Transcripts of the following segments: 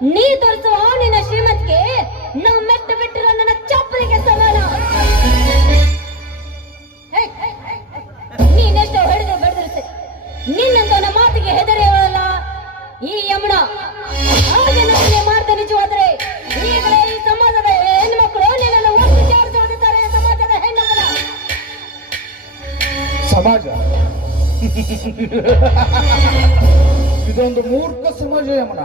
ನೀ ತೋರಿಸುವ ನಿನ್ನ ಶ್ರೀಮಂತಿಗೆ ನಾವು ಮೆಟ್ಟು ಬಿಟ್ಟಿರೋ ನನ್ನ ಚಪ್ಪಲಿಗೆ ಸಮಾನ. ನೀನೆಷ್ಟೋ ಹೊಡೆದು ಬಡಿದ್ರು ಸರಿ, ನಿನ್ನಂತವನ ಮಾತಿಗೆ ಹೆದರಿಯವಳಲ್ಲ ಈ ಯಮುನ. ಹಾಗೆ ನನಗೆ ಮಾಡ್ದೆ ನಿಜವಾದ್ರೆ ಈಗಲೇ ಈ ಸಮಾಜದ ಹೆಣ್ಮಕ್ಳು ನಿನ್ನನ್ನು ಒತ್ತು ಸೇರಿಸುತ್ತಿದ್ದಾರೆ. ಸಮಾಜದ ಹೆಣ್ಣುಗಳ ಸಮಾಜ ಇದೊಂದು ಮೂರ್ಖ ಸಮಾಜ ಯಮುನ.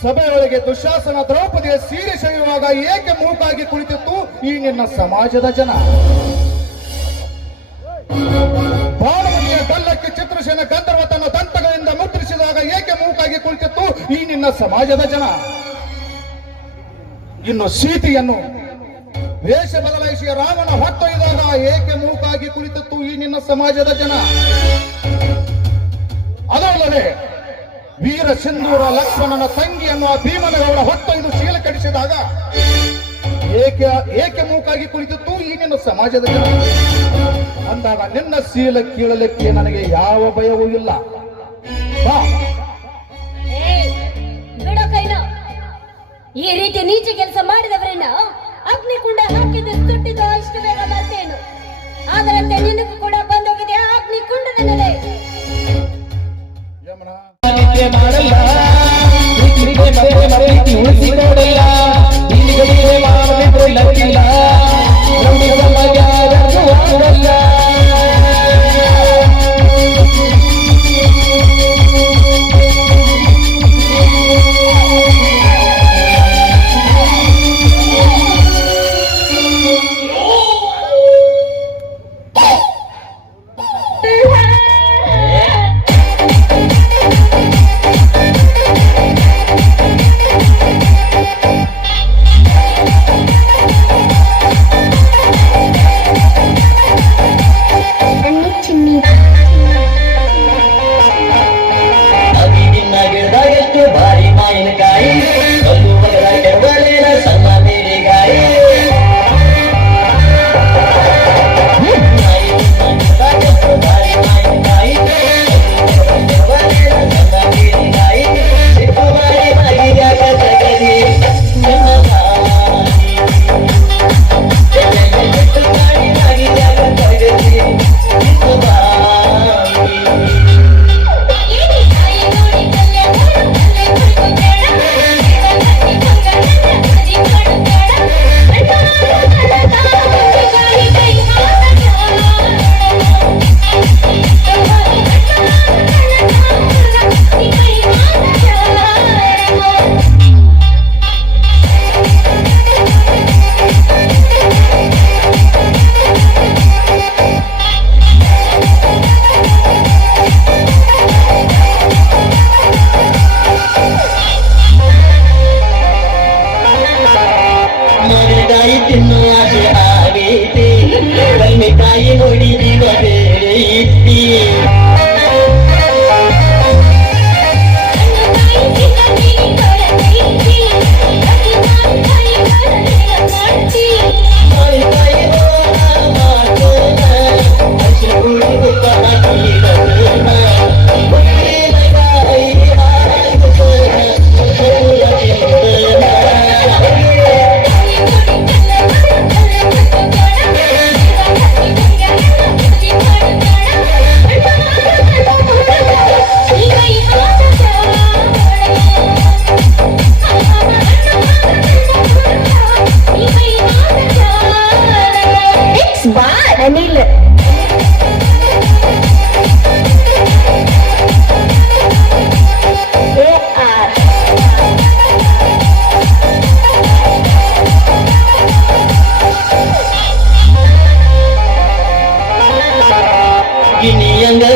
ಸಭೆಯೊಳಗೆ ದುಶಾಸನ ದ್ರೌಪದಿಯ ಸೀರೆ ಸೆಳೆಯುವಾಗ ಏಕೆ ಮೂಕಾಗಿ ಕುಳಿತಿತ್ತು ಈ ನಿನ್ನ ಸಮಾಜದ ಜನ? ಭಾನುಮತಿಯ ಗಲ್ಲಕ್ಕೆ ಚಿತ್ರಸೇನ ಗಂಧರ್ವ ತನ್ನ ದಂತಗಳಿಂದ ಮುದ್ರಿಸಿದಾಗ ಏಕೆ ಮೂಕಾಗಿ ಕುಳಿತಿತ್ತು ಈ ನಿನ್ನ ಸಮಾಜದ ಜನ? ಇನ್ನು ಸೀತೆಯನ್ನು ವೇಷ ಬದಲಾಯಿಸಿ ರಾಮನ ಹೊತ್ತೊಯ್ದಾಗ ಏಕೆ ಮೂಕಾಗಿ ಕುಳಿತಿತ್ತು ಈ ನಿನ್ನ ಸಮಾಜದ ಜನ? ಅದಲ್ಲದೆ ವೀರ ಸಿಂಧೂರ ಲಕ್ಷ್ಮಣನ ತಂಗಿಯನ್ನು ಆ ಭೀಮನಗೌಡ ಹೊತ್ತೊಯ್ದು ಶೀಲ ಕಡಿಸಿದಾಗ ಏಕೆ ಮೂಕಾಗಿ ಕುಳಿತಿತ್ತು ಈ ನಿನ್ನ ಸಮಾಜದ ಜನ? ಅಂದಾಗ ನಿನ್ನ ಶೀಲ ಕೀಳಲಿಕ್ಕೆ ನನಗೆ ಯಾವ ಭಯವೂ ಇಲ್ಲ. ಬಾ ಬಿಡೋ ಕೈನ. ಈ ರೀತಿ ನೀಚ ಕೆಲಸ ಮಾಡಿದವರನ್ನ ಅಗ್ನಿಕುಂಡ ಹಾಕಿದ್ದು ಸುಟ್ಟಿದ್ದು ಅಷ್ಟು ಬೇಗ ಬರ್ತೇನು. ಅದರಂತೆ ನಿನಗೂ ಕೂಡ ಬಂದೋಗಿದೆ ಅಗ್ನಿಕುಂಡದಲ್ಲದೆ. ಮಾಡಲ್ಲ ಉಳಿಸಿ ನೋಡಲ್ಲ ಮಾಡಲ್ಲ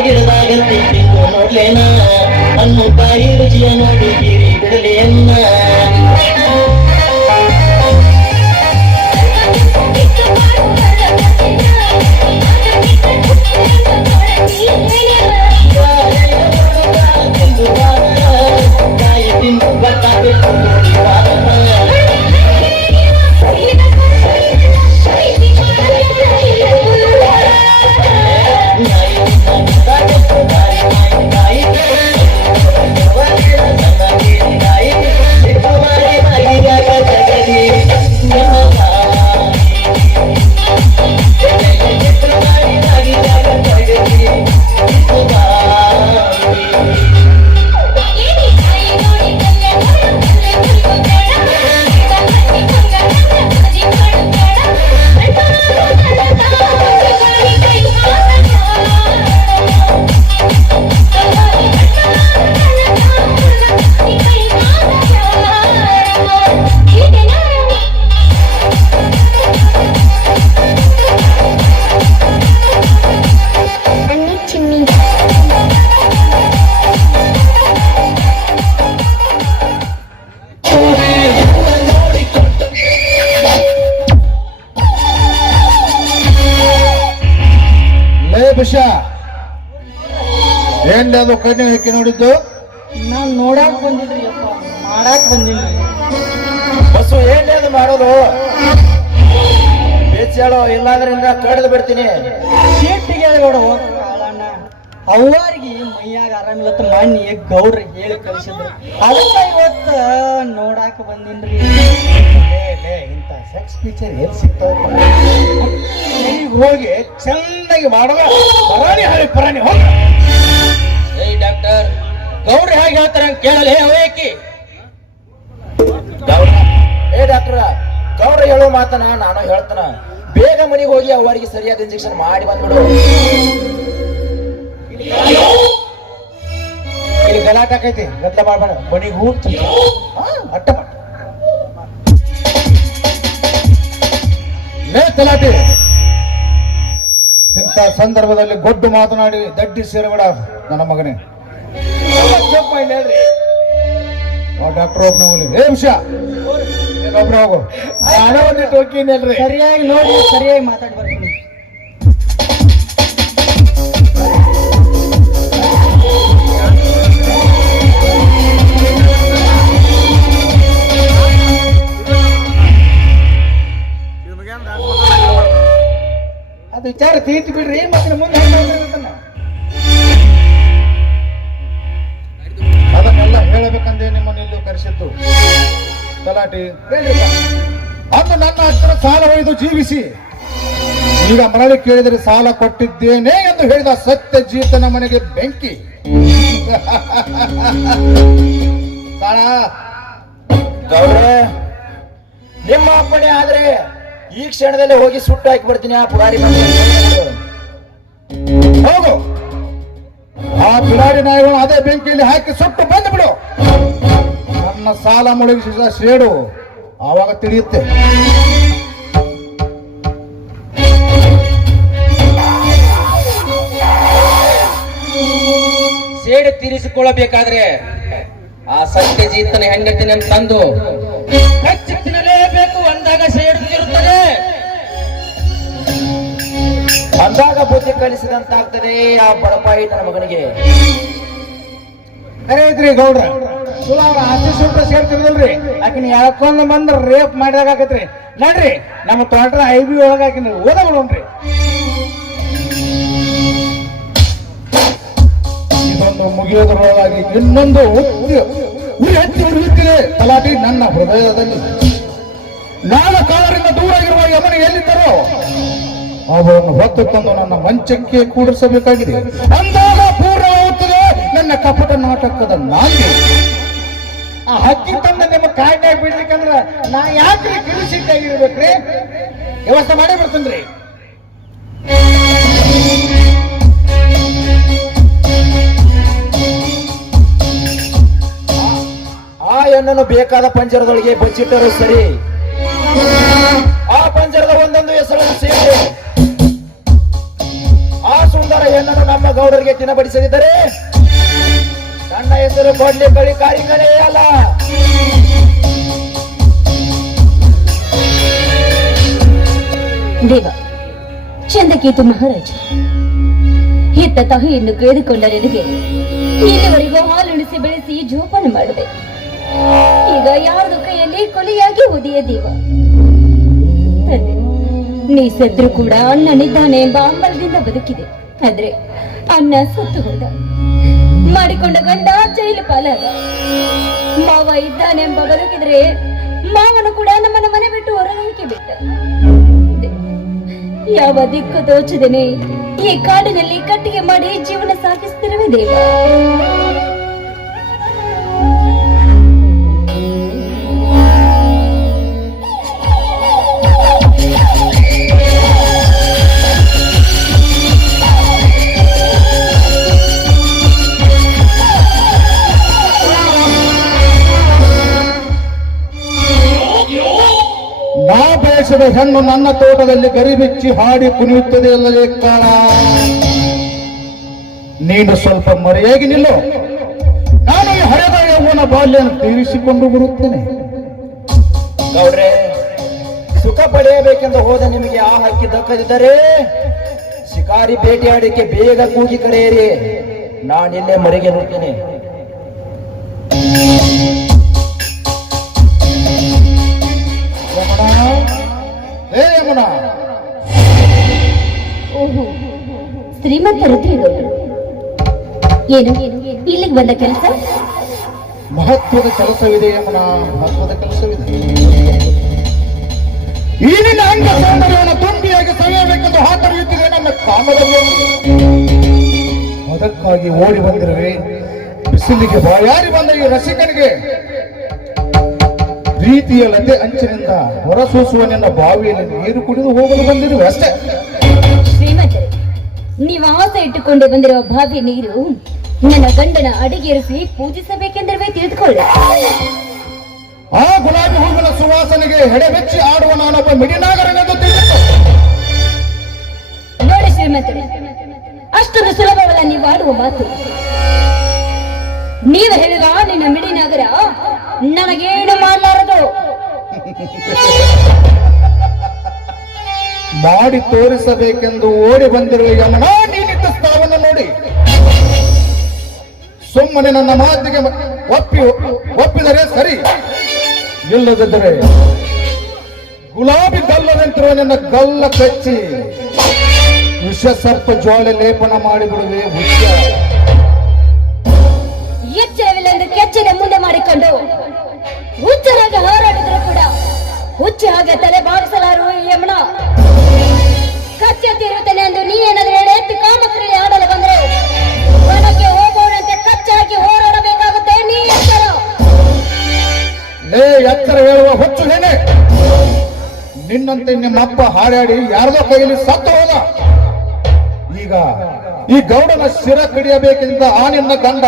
ಗಿಡದಾಗ ತಿಂದು ನೋಡ್ಲೇನ ಹಣ್ಣು ಕಾಯಿ ರುಚಿಯ ನೋಡಿ ಗಿರಿ ಬಿಡಲೇನ ಕಾಯಿ ತಿಂದು ಬರ್ತಾವೆ Bye. ಎಲ್ಲಿ ಅದು ಕಣ್ಣು ಹಾಕಿ ನೋಡಿದ್ದು? ನಾನ್ ನೋಡಾಕ್ ಬಂದಿದ್ರಿ ಅಪ್ಪ, ಮಾಡಾಕ್ ಬಂದಿಲ್ರಿ. ಬಸ್ಸು ಏನ್ ಅದು ಮಾಡೋದು? ಬೇಚಾಳೋ, ಇಲ್ಲಾಂದ್ರಿಂದ ಕಡ್ದು ಬಿಡ್ತೀನಿ. ಸೀಟಿಗೆ ನೋಡು ಕಾಳಣ್ಣ, ಅವ್ವಾರಿಗೆ ಮೈಯಾಗ ಆರಾಮಿಲ್ಲತ್ತ ಮಣ್ಣಿ ಗೌಡ್ರಿ ಹೇಳಿ ಕಳಿಸಿದ್ರು. ಅದಕ್ಕ ಇವತ್ತ ನೋಡಾಕ ಬಂದಿನ್ರಿ. ಇಂಥ ಸೆಕ್ಸ್ ಫೀಚರ್ ಎಲ್ಲಿ ಸಿಗ್ತಾವ? ಹೋಗಿ ಚೆನ್ನಾಗಿ ಮಾಡುವ ಪರಾಣಿ ಹೋಗ. ಏಯ್ ಡಾಕ್ಟರ್, ಗೌಡ್ರು ಹೇಗೆ ಹೇಳ್ತಾರ ಕೇಳಲೇ ಅವಯಕ್ಕಿ. ಏ ಡಾಕ್ಟರ್, ಗೌಡ್ರು ಹೇಳೋ ಮಾತನ ನಾನು ಹೇಳ್ತಾನ. ಬೇಗ ಮನೆಗೆ ಹೋಗಿ ಅವರಿಗೆ ಸರಿಯಾದ ಇಂಜೆಕ್ಷನ್ ಮಾಡಿ ಬಂದ್ಬಿಡು. ಇಲ್ಲಿ ಗಲಾಟ ಆಕೈತಿ, ಗದ್ದಲ ಮಾಡ್ಬೇಡ. ಮನೆಗೆ ಹೋಗಿ ಅಟ್ಟ ಮಾಡ ಗಲಾಟೆ. ಇಂಥ ಸಂದರ್ಭದಲ್ಲಿ ಗೊಡ್ಡು ಮಾತನಾಡಿ ದಡ್ಡಿ ಸೇರಬೇಡ ನನ್ನ ಮಗನೇ. ಡಾಕ್ಟರ್ ಒಬ್ನ ಹೋಗ್ಲಿ. ಏ ವಿಷಯ ಒಬ್ನ ಹೋಗು. ನಾನೇ ಒಂದಿಟ್ಟು ಹೋಗ್ತೀನಲ್ರಿ. ಸರಿಯಾಗಿ ನೋಡಿ ಸರಿಯಾಗಿ ಮಾತಾಡಿ ಬರ್ತೀನಿ. ಅದು ವಿಚಾರ ತೀರ್ತು ಬಿಡ್ರಿ. ಮತ್ತೆ ಮುಂದೆ ಅದನ್ನೆಲ್ಲ ಹೇಳಬೇಕಂದೇ ನಿಮ್ಮನ್ನು ಇಲ್ಲೂ ಕರೆಸಿದ್ದು. ತಲಾಟಿ ಅಂದು ನನ್ನ ಹತ್ರ ಸಾಲ ಒಯ್ದು ಜೀವಿಸಿ ಈಗ ಮರಳಿ ಕೇಳಿದರೆ ಸಾಲ ಕೊಟ್ಟಿದ್ದೇನೆ ಎಂದು ಹೇಳಿದ ಸತ್ಯ ಜೀತನ ಮನೆಗೆ ಬೆಂಕಿ. ಕಾಳ ಗೌಡ್ರೆ, ನಿಮ್ಮ ಅಪ್ಪಣೆ ಆದ್ರೆ ಈ ಕ್ಷಣದಲ್ಲೇ ಹೋಗಿ ಸುಟ್ಟು ಹಾಕಿ ಬಿಡ್ತೀನಿ ಆ ಪುರಾರಿ ಮನೆ. ಹೋಗು, ಆ ಬಿಡಾಡಿ ನಾಯಿಗಳು ಅದೇ ಬೆಂಕಿಯಲ್ಲಿ ಹಾಕಿ ಸುಟ್ಟು ಬಂದು ಬಿಡು. ನನ್ನ ಸಾಲ ಮುಳುಗಿಸಿದ ಸೇಡು ಆವಾಗ ತಿಳಿಯುತ್ತೆ. ಸೇಡು ತೀರಿಸಿಕೊಳ್ಳಬೇಕಾದ್ರೆ ಆ ಸತ್ಯಜೀತನ ಹೆಂಡತಿನ ತಂದು ಕಚ್ಚಿ ತಿನ್ನಲೇಬೇಕು ಅಂದಾಗ ಸೇಡು ತೀರುತ್ತದೆ. ಅಂದಾಗ ಬುದ್ಧಿ ಕಲಿಸಿದಂತಾಗ್ತದೆ ಆ ಬಡಪಾಯಿ ನನ್ನ ಮಗನಿಗೆ. ಕರೆ ಐತ್ರಿ ಗೌಡ್ರ, ಅವ್ರ ಆಸ್ತಿ ಸುಟ್ಟು ಸೇರ್ತಿರ್ದಲ್ರಿ, ಆಕಿನ ಎಳ್ಕೊಂಡ್ ಬಂದ್ರ ರೇಪ್ ಮಾಡಿದಾಗ ಆಗತ್ರಿ. ನೋಡ್ರಿ ನಮ್ಮ ತೋಟದ ಐಬಿ ಒಳಗ ಆಕಿನ ಓದ ಬಿಡೋನ್ರಿ. ಇದೊಂದು ಮುಗಿಯೋದ್ರೊಳಗಾಗಿ ಇನ್ನೊಂದು ಉರಿ ಹತ್ತಿ ಉರಿಯುತ್ತಿದೆ ತಲಾಟಿ ನನ್ನ ಹೃದಯದಲ್ಲಿ. ನಾನು ಕಾಲರಿಂದ ದೂರಾಗಿರುವ ಯಮನ ಎಲ್ಲಿದ್ದರೋ ಅವರನ್ನು ಹೊತ್ತು ತಂದು ನನ್ನ ಮಂಚಕ್ಕೆ ಕೂಡಿಸಬೇಕಾಗಿದೆ. ಅಂದಾಗ ಪೂರ್ಣವಾಗುತ್ತದೆ ನನ್ನ ಕಪಟ ನಾಟಕದ ನಾಂದಿ. ಆ ಹಕ್ಕಿ ತಂದ ನಿಮ್ಮ ಕಾಡ್ನ್ಯಾಗ ಬಿಡ್ಲಿಕ್ಕಂದ್ರ ನಾ ಯಾಕ್ರಿ ಕಿರುಸಿಟ್ಟಾಗಿರ್ಬೇಕ್ರಿ? ವ್ಯವಸ್ಥೆ ಮಾಡೇ ಬಿಡ್ತೇನ್ರಿ. ಆ ಹೆಣ್ಣನ್ನು ಬೇಕಾದ ಪಂಜರದೊಳಗೆ ಬಚ್ಚಿಟ್ಟರು ಸರಿ. ಆ ಪಂಜರದ ಒಂದೊಂದು ಹೆಸರನ್ನು ಸೇರಿ ಆ ಸುಂದರ ಹೆಣ್ಣನ್ನು ನಮ್ಮ ಗೌಡರಿಗೆ ತಿನ್ನಬಡಿಸದಿದ್ದರೆ ನನ್ನ ಹೆಸರು ಕೊಡ್ಲಿ ಕಳಿ ಕಾರಿಕರೇ ಅಲ್ಲ. ದೇವ ಚಂದಕೇತು ಮಹಾರಾಜ, ಹೆತ್ತ ತಾಯಿಯನ್ನು ಕಳೆದುಕೊಂಡ ನಿನಗೆ ಇಲ್ಲಿವರೆಗೂ ಹಾಲುಣಿಸಿ ಬೆಳೆಸಿ ಜೋಪಾನ ಮಾಡಿದೆ. ಈಗ ಯಾರ್ದು ಕೈಯಲ್ಲಿ ಕೊಲೆಯಾಗಿ ಹೋದೆಯ ದೇವ. ತಂದೆ, ನೀ ಸತ್ರು ಕೂಡ ಅಣ್ಣನಿದ್ದಾನೆ ಎಂಬ ಹಂಬಲದಿಂದ ಬದುಕಿದೆ. ಆದ್ರೆ ಅಣ್ಣ ಸತ್ತು ಹೋದ, ಮಾಡಿಕೊಂಡ ಗಂಡ ಜೈಲು ಪಾಲಾದ, ಮಾವ ಇದ್ದಾನೆಂಬ ಬದುಕಿದ್ರೆ ಮಾವನು ಕೂಡ ನಮ್ಮನ್ನ ಮನೆ ಬಿಟ್ಟು ಹೊರಗೆ ಬಿಟ್ಟ. ಯಾವ ದಿಕ್ಕು ತೋಚದೇನೆ ಈ ಕಾಡಿನಲ್ಲಿ ಕಟ್ಟಿಗೆ ಮಾಡಿ ಜೀವನ ಸಾಗಿಸ್ತಿರುವೆ ದೇವ. ನಾ ಬಯಸದ ಹೆಣ್ಣು ನನ್ನ ತೋಟದಲ್ಲಿ ಗರಿಬಿಚ್ಚಿ ಹಾಡಿ ಕುಣಿಯುತ್ತದೆ ಅಲ್ಲದೆ ಕಾಳ. ನೀನು ಸ್ವಲ್ಪ ಮರೆಯಾಗಿ ನಿಲ್ಲು. ನಾನು ಈ ಹಳೆದ ಯೌವನ ಬಾಲ್ಯವನ್ನು ತೀರಿಸಿಕೊಂಡು ಬರುತ್ತೇನೆ. ಗೌಡ್ರೆ, ಸುಖ ಪಡೆಯಬೇಕೆಂದು ಹೋದ ನಿಮಗೆ ಆ ಹಕ್ಕಿ ದಕ್ಕದಿದ್ದರೆ ಶಿಕಾರಿ ಬೇಟೆಯಾಡಿಕೆ ಬೇಗ ಕೂಗಿ ಕರೆಯಿರಿ. ನಾನಿಲ್ಲೇ ಮರಿಗೆ ನೋಡ್ತೇನೆ. ಯಮುನಾ, ಏ ಯಮುನಾ, ಓಹೋ, ಶ್ರೀಮಂತ ರುದ್ರೇಗೌಡರು ಏನು ಇಲ್ಲಿಗೆ ಬಂದ ಕೆಲಸ? ಮಹತ್ವದ ಕೆಲಸವಿದೆ ಯಮುನಾ, ಮಹತ್ವದ ಕೆಲಸವಿದೆ. ಈ ನಿನ್ನ ಅಂಗ ಸೌಂದರ್ಯವನ್ನು ತುಂಬಿಯಾಗಿ ಸವಿಯಬೇಕೆಂದು ಹಾತೊರೆಯುತ್ತಿದೆ ನನ್ನ ಕಾಮದಲ್ಲಿ. ಅದಕ್ಕಾಗಿ ಓಡಿ ಬಂದಿರುವೆ. ಬಿಸಿಲಿಗೆ ಬಾಯಾರಿ ಬಂದ ಈ ರಸಿಕನಿಗೆ ಪ್ರೀತಿಯ ಲತೆ ಅಂಚಿನಿಂದ ಹೊರಸೂಸುವ ನಿನ್ನ ಬಾವಿಯಲ್ಲಿ ನೀರು ಕುಡಿದು ಹೋಗಲು ಬಂದಿರುವೆ ಅಷ್ಟೇ. ಶ್ರೀಮಂತರೆ, ನೀವು ಆಸೆ ಇಟ್ಟುಕೊಂಡು ಬಂದಿರುವ ಬಾವಿ ನೀರು ನನ್ನ ಗಂಡನ ಅಡಿಗೇರಿಸಿ ಪೂಜಿಸಬೇಕೆಂದಿರುವೆ, ತಿಳಿದುಕೊಳ್ಳಿ. ಆ ಗುಲಾಬಿ ಹೂವಿನ ಸುವಾಸನೆಗೆ ಹೆಡೆಬೆಚ್ಚಿ ಆಡುವ ನಾನೊಬ್ಬ ಮಿಡಿನಾಗರನೆಂದು ತಿಳಿದು ನೋಡಿ ಶ್ರೀಮಂತರೆ, ಅಷ್ಟೊಂದು ಸುಲಭವಲ್ಲ ನೀವು ಆಡುವ ಮಾತು. ನೀವು ಹೇಳಿದ ನಿನ್ನ ಮಿಡಿನಾಗರ ನನಗೇನು ಮಾಡಲಾರದು. ಮಾಡಿ ತೋರಿಸಬೇಕೆಂದು ಓಡಿ ಬಂದಿರುವ ಯಮುನಾ, ನೀನಿದ್ದ ಸ್ಥಳವನ್ನು ನೋಡಿ ಸುಮ್ಮನೆ ನನ್ನ ಮಾತಿಗೆ ಒಪ್ಪಿದರೆ ಸರಿ, ಇಲ್ಲದಿದ್ದರೆ ಗುಲಾಬಿ ಗಲ್ಲದಂತಿರುವ ನಿನ್ನ ಗಲ್ಲ ಕಚ್ಚಿ ವಿಷ ಸರ್ಪ ಜ್ವಾಲೆ ಲೇಪನ ಮಾಡಿಬಿಡುವೆ. ಎಚ್ಚರವಿಲ್ಲ ಕೆಚ್ಚನೆ ಮುಂದೆ ಮಾಡಿಕೊಂಡು ಹುಚ್ಚರಾಗಿ ಹಾರಾಡಿದ್ರು ಕೂಡ ಹುಚ್ಚ ಹಾಗೆ ತಲೆ ಬಾಗಿಸಲಾರುವ ಯಮುನಾ, ಕಚ್ಚೆ ತೀರುತ್ತೇನೆ ಎಂದು ನೀ ಏನಾದ್ರೂ ಹೇಳಿ ಎತ್ತಿ ಕಾಮಕ್ರಿಯೆ ಆಡಲು ಬಂದ್ರೆ ಹೊರಕ್ಕೆ ಹೋಗೋಣಂತೆ ಕಚ್ಚಾಗಿ ಹೋರಾಡಬೇಕಾಗುತ್ತೆ. ನೀ ಎಚ್ಚರ. ಲೇ ಎಚ್ಚರ ಹೇಳುವ ಹುಚ್ಚು ಹೇನೆ, ನಿನ್ನಂತೆ ನಿಮ್ಮಪ್ಪ ಹಾರಾಡಿ ಯಾರದೋ ಕೈಯಲ್ಲಿ ಸತ್ತು ಹೋದ. ಈಗ ಈ ಗೌಡನ ಶಿರ ಕಡಿಯಬೇಕೆಂದ ಆ ನಿನ್ನ ಗಂಡ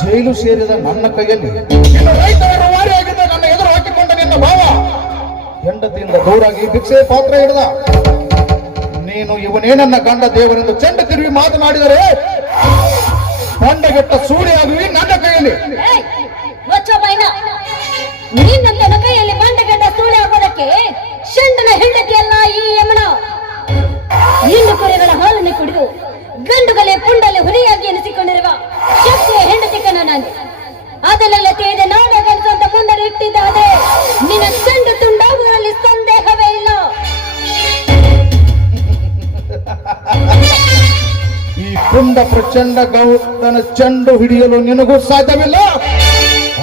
ಜೈಲು ಸೇರಿದ ನನ್ನ ಕೈಯಲ್ಲಿ. ಇನ್ನು ರೈತರ ವಾರಿಯಾಗಿದ್ದ ನನ್ನ ಎದುರು ಹಾಕಿಕೊಂಡ ನಿನ್ನ ಭಾವ ಹೆಂಡತಿಯಿಂದ ದೂರಾಗಿ ಭಿಕ್ಷೆ ಪಾತ್ರ ಹಿಡಿದ. ನೀನು ಇವನೇ ನನ್ನ ಗಂಡ ದೇವರೆಂದು ಚೆಂಡ ತಿರುಗಿ ಮಾತನಾಡಿದರೆ ಬಂಡಗೆಟ್ಟ ಸೂರ್ಯಾಗುವಿ ನನ್ನ ಕೈಯಲ್ಲಿ. ನಿನ್ನಂತನ ಕೈಯಲ್ಲಿ ಬಂಡಗೆಟ್ಟ ಸೂಳೆ ಆಗೋದಕ್ಕೆ ಶಂಡನ ಹೆಂಡತಿಯಲ್ಲ ಈ ಯಮುನಾ. ಹೆಣ್ಣು ಕುರಿಗಳ ಹಾಲನ್ನು ಕುಡಿದು ಗಂಡುಗಲೆ ಪುಂಡಲ್ಲಿ ಹುಲಿಯಾಗಿ ಎನಿಸಿಕೊಂಡಿರುವ ಶಕ್ತಿಯ ಹೆಂಡತಿ ಕಣ ನಾನು. ಅದನ್ನೆಲ್ಲ ತಿಳಿದ ನಾಡ ಅಂತ ಮುಂದೆ ಇಟ್ಟಿದ್ದಾದ್ರೆ ನಿನ್ನ ಚೆಂಡು ತುಂಡಾಗುವುದರಲ್ಲಿ ಸಂದೇಹವೇ ಇಲ್ಲ. ಈ ಪುಂಡ ಪ್ರಚಂಡ ಗೌಡನ ಚೆಂಡು ಹಿಡಿಯಲು ನಿನಗೂ ಸಾಧ್ಯವಿಲ್ಲ,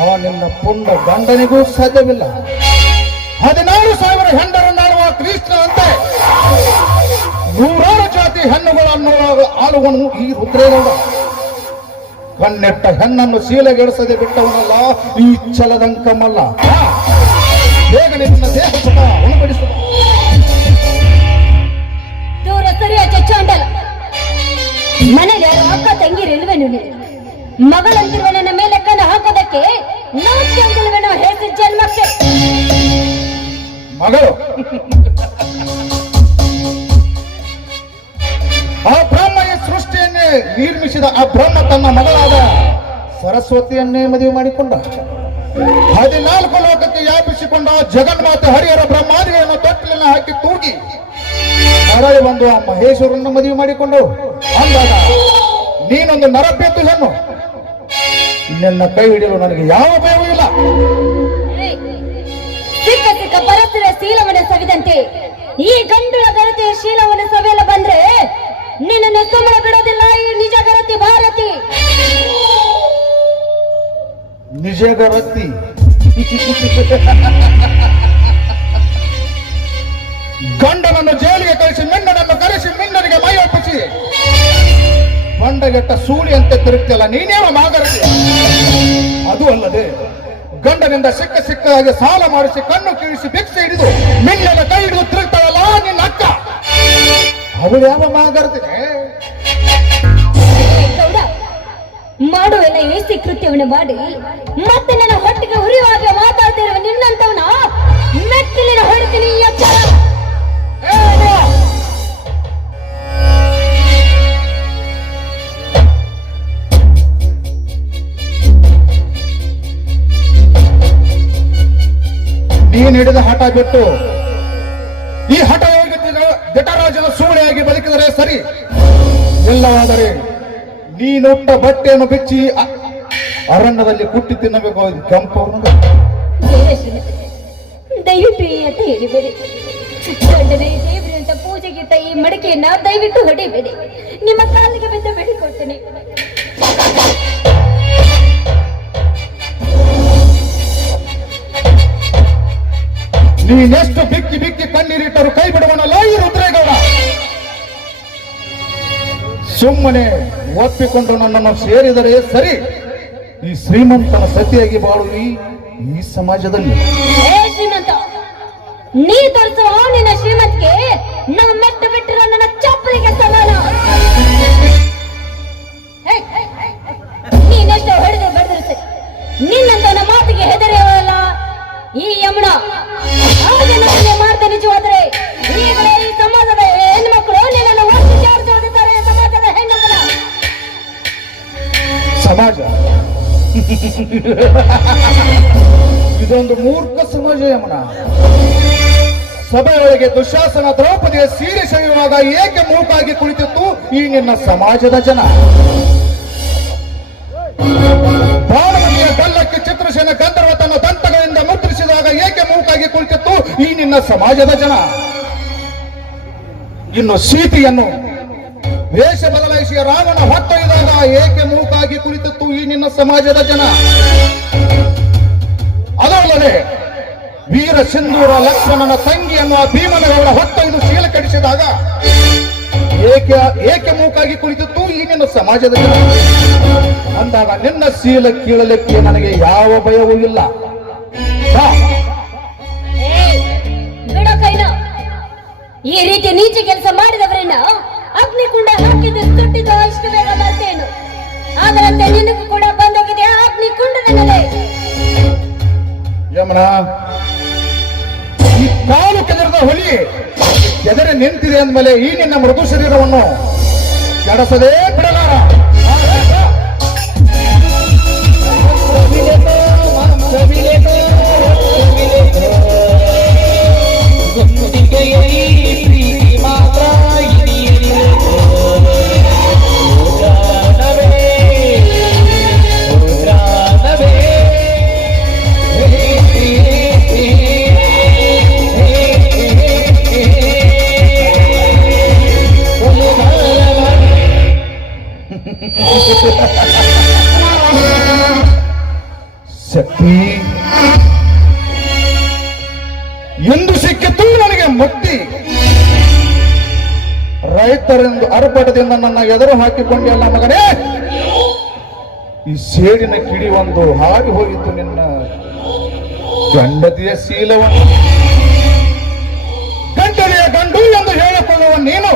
ಆ ನಿನ್ನ ಪುಂಡ ಗಂಡನಿಗೂ ಸಾಧ್ಯವಿಲ್ಲ. 16,000 ಹೆಂಡರನ್ನಾಳುವ ಕೃಷ್ಣನಂತೆ 100 ಜಾತಿ ಹೆಣ್ಣುಗಳನ್ನು ಆಳುವನು ಈ ರುದ್ರೇಗೌಡ. ಕಣ್ಣೆಟ್ಟ ಹೆಣ್ಣನ್ನು ಶೀಲೆಗೆಡಿಸದೆ ಬಿಟ್ಟವನಲ್ಲ ಈ ಛಲದಂಕಮಲ್ಲ. ಬೇಗ ನಿನ್ನ ದೇಹ ಸುಖ ಉಣಬಡಿಸುವ. ದೂರ ಸರಿಯ ಚಂಡಲ ಮನೇಲಿ ಯಾರು ಅಕ್ಕ ತಂಗಿರಿಲ್ವೇನು? ಮಗಳಂತಿರುವ ನನ್ನ ಮೇಲೆ ಕನ್ನ ಹಾಕೋದಕ್ಕೆ ನಾಚ್ಕೊಂಡಿಲ್ವೇನೋ ಹೇಸಿ ಜನ್ಮಕ್ಕೆ. ಮಗಳು ಆ ಬ್ರಹ್ಮ ಈ ಸೃಷ್ಟಿಯನ್ನೇ ನಿರ್ಮಿಸಿದ ಆ ಬ್ರಹ್ಮ ತನ್ನ ಮಗಳಾದ ಸರಸ್ವತಿಯನ್ನೇ ಮದುವೆ ಮಾಡಿಕೊಂಡ. 14 ಲೋಕಕ್ಕೆ ವ್ಯಾಪಿಸಿಕೊಂಡ ಜಗನ್ಮಾತೆ ಹರಿಹರ ಬ್ರಹ್ಮಾದಿಗಳನ್ನು ತೊಟ್ಟಿಲನ್ನು ಹಾಕಿ ತೂಗಿ ಮರಳಿ ಬಂದು ಆ ಮಹೇಶ್ವರನ್ನು ಮದುವೆ ಮಾಡಿಕೊಂಡು. ಅಂದಾಗ ನೀನೊಂದು ನರಪೆತ್ತು ಹೆಣ್ಣು, ನಿನ್ನ ಕೈ ಹಿಡಿಯಲು ನನಗೆ ಯಾವ ಭಯವೂ ಇಲ್ಲ. ಸಿಕ್ಕ ಸಿಕ್ಕ ಪರಸ್ಪರ ಶೀಲವನ್ನು ಸವಿದಂತೆ ಈ ಗಂಡುಳ ಗರತಿಯ ಶೀಲವನ್ನು ಸವಿಯಲು ಬಂದ್ರೆ ನಿನ್ನನ್ನು ಸುಮ್ಮನೆ ಬಿಡೋದಿಲ್ಲ ಈ ನಿಜ ಗರತಿ ಭಾರತಿ. ನಿಜ ಗರತಿ ಗಂಡನನ್ನು ಜೈಲಿಗೆ ಕಳಿಸಿ ಮಿನ್ನನನ್ನು ಕರೆಸಿ ಮಿನ್ನನಿಗೆ ಮೈ ಒಪ್ಪಿಸಿ ಬಂಡಗೆಟ್ಟ ಸೂಳಿಯಂತೆ ತಿರುಗ್ತಿಯಲ್ಲ, ನೀನೇವ ಮಾಗರತಿ. ಅದು ಅಲ್ಲದೆ ಗಂಡನಿಂದ ಸಿಕ್ಕ ಹಾಗೆ ಸಾಲ ಮಾಡಿಸಿ ಕಣ್ಣು ಕಿಳಿಸಿ ಭಿಕ್ಷೆ ಹಿಡಿದು ಮಿನ್ನನ ಕೈ ಹಿಡಿದು ತಿರುಗ್ತಾಳಲ್ಲ ನಿನ್ನ ಅಕ್ಕ, ಅವಳು ಯಾವ ಮಾಗರ್ತಿಗೆ? ಗೌಡ, ಮಾಡುವೆಲ್ಲ ಏಸಿ ಕೃತ್ಯವನ್ನು ಮಾಡಿ ಮತ್ತೆ ನನ್ನ ಹೊಟ್ಟಿಗೆ ಉರಿಯುವಾಗ ಮಾತಾಡ್ತಿರುವ ನಿನ್ನಂತವನ ಮೆಟ್ಟಿಲಿನ ಹೊಡಿತೀನಿ. ಎಚ್ಚರ. ನೀನು ಹಿಡಿದ ಹಠ ಬಿಟ್ಟು ಈ ಹಠ ಯೋಗಿ ಜಟರಾಜನ ಸೂಳೆಯಾಗಿ ಬದುಕಿದರೆ ಸರಿ, ಇಲ್ಲವಾದರೆ ನೀನುಟ್ಟ ಬಟ್ಟೆಯನ್ನು ಬಿಚ್ಚಿ ಅರಣ್ಯದಲ್ಲಿ ಕುಟ್ಟಿ ತಿನ್ನಬೇಕು ಕೆಂಪು ದಯವಿಟ್ಟು ಈ ಅಂತ ಹೇಳಿಬೇಡಿ. ಗಂಡನೇ ದೇವ್ರಿ ಅಂತ ಪೂಜೆಗಿಟ್ಟ ಈ ಮಡಿಕೆಯನ್ನ ದಯವಿಟ್ಟು ಹೊಡಿಬೇಡಿ. ನಿಮ್ಮ ಕಾಲಿಗೆ ಬಿದ್ದು ಬೇಡಿಕೊಳ್ತೇನೆ. ನೀನೆಷ್ಟು ಬಿಕ್ಕಿ ಬಿಕ್ಕಿ ಕಣ್ಣೀರಿಟ್ಟರು ಕೈ ಬಿಡುವನಲ್ಲ ಈ ರುದ್ರೇಗೌಡ. ಸುಮ್ಮನೆ ಒಪ್ಪಿಕೊಂಡು ನನ್ನನ್ನು ಸೇರಿದರೆ ಸರಿ. ಈ ಶ್ರೀಮಂತನ ಸತಿಯಾಗಿ ಬಾಳು ಈ ಸಮಾಜದಲ್ಲಿ. ಏ ಶ್ರೀಮಂತ, ನೀ ತೋರಿಸುವ ನಿನ್ನ ಶ್ರೀಮಂತಿಗೆ ನಾವು ಮೆಟ್ಟು ಬಿಟ್ಟಿರೋ ನನ್ನ ಚಪ್ಪಲಿಗೆ ಸಮಾನ. ನೀನೆಷ್ಟೋ ಹೊಡೆದು ಬಡಿದ್ರು ಸರಿ, ನಿನ್ನಂತವನ ಮಾತಿಗೆ ಹೆದರಿಯವಲ್ಲ ಈ ಯಮುನ. ಹಾಗೆ ನನಗೆ ಮಾಡ್ದೆ ನಿಜವಾದ್ರೆ ಈಗಲೇ ಈ ಸಮಾಜದ ಹೆಣ್ಮಕ್ಳು ನಿನ್ನನ್ನು ಒಟ್ಟು ಜಾರಿಸುತ್ತಿದ್ದಾರೆ. ಸಮಾಜದ ಹೆಣ್ಣುಗಳ ಸಮಾಜ ಇದೊಂದು ಮೂರ್ಖ ಸಮಾಜ ಯಮುನ. ಸಭೆಯೊಳಗೆ ದುಶಾಸನ ದ್ರೌಪದಿಯ ಸೀರೆ ಸೆಳೆಯುವಾಗ ಏಕೆ ಮೂಕಾಗಿ ಕುಳಿತಿತ್ತು ಈ ನಿನ್ನ ಸಮಾಜದ ಜನ? ಭಾರತೀಯ ಗಲ್ಲಕ್ಕೆ ಚಿತ್ರಸೇನ ಗಂಧರ್ವ ತನ್ನ ದಂತಗಳಿಂದ ಮುದ್ರಿಸಿದಾಗ ಏಕೆ ಮೂಕಾಗಿ ಕುಳಿತಿತ್ತು ಈ ನಿನ್ನ ಸಮಾಜದ ಜನ? ಇನ್ನು ಸೀತೆಯನ್ನು ವೇಷ ಬದಲಾಯಿಸಿ ರಾವಣ ಹೊತ್ತೊಯ್ದಾಗ ಏಕೆ ಮೂಕಾಗಿ ಕುಳಿತಿತ್ತು ಈ ನಿನ್ನ ಸಮಾಜದ ಜನ? ಅದಲ್ಲದೆ ವೀರ ಸಿಂಧೂರ ಲಕ್ಷ್ಮಣನ ತಂಗಿಯನ್ನು ಆ ಭೀಮನಗೌಡ ಹೊತ್ತೊಯ್ದು ಶೀಲ ಕಡಿಸಿದಾಗ ಏಕೆ ಮೂಕಾಗಿ ಕುಳಿತಿತ್ತು ಈ ನಿನ್ನ ಸಮಾಜದ ಜನ? ಅಂದಾಗ ನಿನ್ನ ಶೀಲ ಕೀಳಲಿಕ್ಕೆ ನನಗೆ ಯಾವ ಭಯವೂ ಇಲ್ಲ. ಬಿಡ ಕೈನ. ಈ ರೀತಿ ನೀಚ ಕೆಲಸ ಮಾಡಿದವರನ್ನ ಅಗ್ನಿಕುಂಡ ಹಾಕಿದ್ದು ಸುಟ್ಟಿದ್ದು ಅಷ್ಟು ಬೇಗ ಬರ್ತೇನು. ಅದರಂತೆ ನಿನಗೂ ಕೂಡ ಬಂದೋಗಿದೆ ಅಗ್ನಿಕುಂಡದಲ್ಲದೆ. ಯಮನ, ಈ ಕಾಲು ಕೆದರದ ಹುಲಿ ಎದರೆ ನಿಂತಿದೆ ಅಂದಮೇಲೆ ಈ ನಿನ್ನ ಮೃದು ಶರೀರವನ್ನು ಕೆಡಸದೇ ಬಿಡಲಾರ. ಶಕ್ತಿ ಎಂದು ಸಿಕ್ಕಿತು ನನಗೆ ಮುಕ್ತಿ. ರೈತರೆಂದು ಅರ್ಪಟದಿಂದ ನನ್ನ ಎದುರು ಹಾಕಿಕೊಂಡೆಲ್ಲ ಮಗನೇ. ಈ ಸೇಡಿನ ಕಿಡಿ ಒಂದು ಹಾರಿ ಹೋಯಿತು ನಿನ್ನ ಗಂಡತಿಯ ಶೀಲವನ್ನು. ಗಂಡನೆಯ ಗಂಡು ಎಂದು ಹೇಳಿಕೊಳ್ಳುವ ನೀನು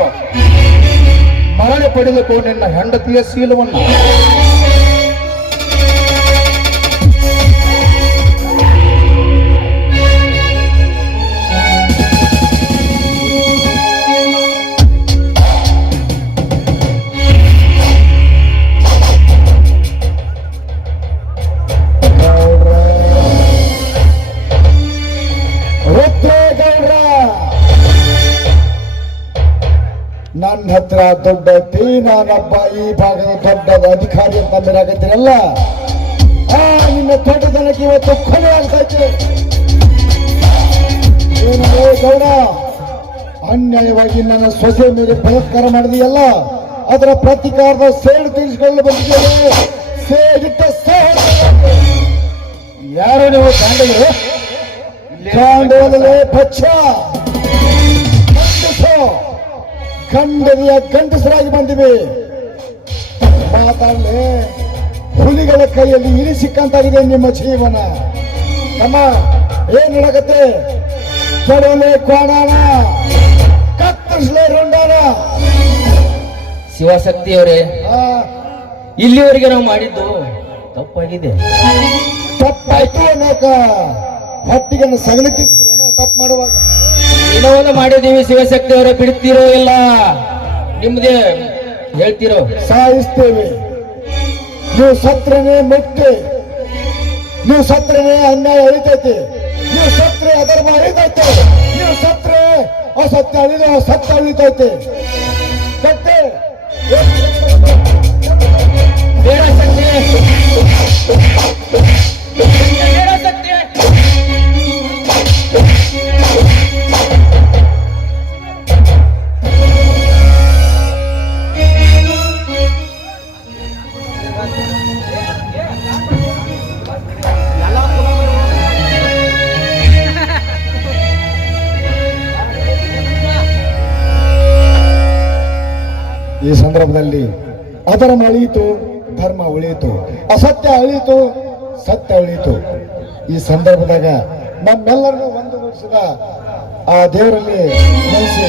ಮರಳಿ ಪಡೆದುಕೋ ನಿನ್ನ ಹೆಂಡತಿಯ ಶೀಲವನ್ನು. ನನ್ನ ಹತ್ರ ದೊಡ್ಡ ನಾನೊಬ್ಬ ಈ ಭಾಗದ ದೊಡ್ಡ ಅಧಿಕಾರಿ ಅಂತ ಮೇಲಾಗತ್ತೀರಲ್ಲ, ನಿನ್ನ ದೊಡ್ಡದನಕ್ಕೆ ಇವತ್ತು ಕೊನೆ ಆಗ್ತಾ ಇದೆ. ಏನಂದ್ರೆ ಗೌಡ, ಅನ್ಯಾಯವಾಗಿ ನನ್ನ ಸೊಸೆ ಮೇಲೆ ಬಲಾತ್ಕಾರ ಮಾಡಿದೆಯಲ್ಲ, ಅದರ ಪ್ರತಿಕಾರದ ಸೇಡು ತೀರಿಸಿಕೊಳ್ಳಲು ಬಂದಿದ್ದೇನೆ. ಸೇಡಿಟ್ಟ ಯಾರು ನೀವು ಕಾಂಡಗಳು? ಕಾಂಡವಲ್ಲೇ ಪಚ್ಚ ಗಂಡನೆಯ ಗಂಡಸರಾಗಿ ಬಂದಿವೆ. ಮಾತಾಡಲೆ ಹುಲಿಗಳ ಕೈಯಲ್ಲಿ ಇರಿಸಿಕ್ಕಂತಾಗಿದೆ ನಿಮ್ಮ ಜೀವನ. ಅಮ್ಮ ಏನ್ ಹೇಳಕತ್ತೆ? ಕೆಡವಲೆ ಕೋಣಾನ, ಕತ್ತರಿಸಲೇ ರುಂಡಾನ. ಶಿವಶಕ್ತಿಯವರೇ, ಇಲ್ಲಿವರೆಗೆ ನಾವು ಮಾಡಿದ್ದು ತಪ್ಪಾಗಿದೆ. ತಪ್ಪಾಯ್ತು ಅನ್ನೋಕ ಹೊತ್ತಿಗೆ ಸಗಣಿ ತಪ್ಪು ಮಾಡುವಾಗ ಏನೋ ಒಂದು ಮಾಡಿದೀವಿ. ಶಿವಶಕ್ತಿಯವರೇ, ಬಿಡ್ತೀರೋ ಇಲ್ಲ ನಿಮ್ದೇ ಹೇಳ್ತಿರೋ? ಸಾಯಿಸ್ತೇವೆ. ನೀವು ಸತ್ರನೇ ಮುಕ್ತಿ, ನೀವು ಸತ್ರನೇ ಅನ್ಯಾಯ ಅಳಿತೈತಿ, ನೀವು ಸತ್ರೆ ಅಧರ್ಮ ಅಳಿತೈತೆ, ನೀವು ಸತ್ರೆ ಅಸತ್ಯ ಸತ್ಯ ಅಳಿತೈತೆ. ಸತ್ಯ ಹೇಳೋ ಶಕ್ತಿ ಈ ಸಂದರ್ಭದಲ್ಲಿ ಅಧರ್ಮ ಅಳಿಯಿತು, ಧರ್ಮ ಉಳಿಯಿತು, ಅಸತ್ಯ ಅಳಿಯಿತು, ಸತ್ಯ ಉಳಿಯಿತು. ಈ ಸಂದರ್ಭದಾಗ ನಮ್ಮೆಲ್ಲರನ್ನು ಒಂದುಗೂಡಿಸಿದ ಆ ದೇವರಲ್ಲಿ ನೆಲೆಸಿ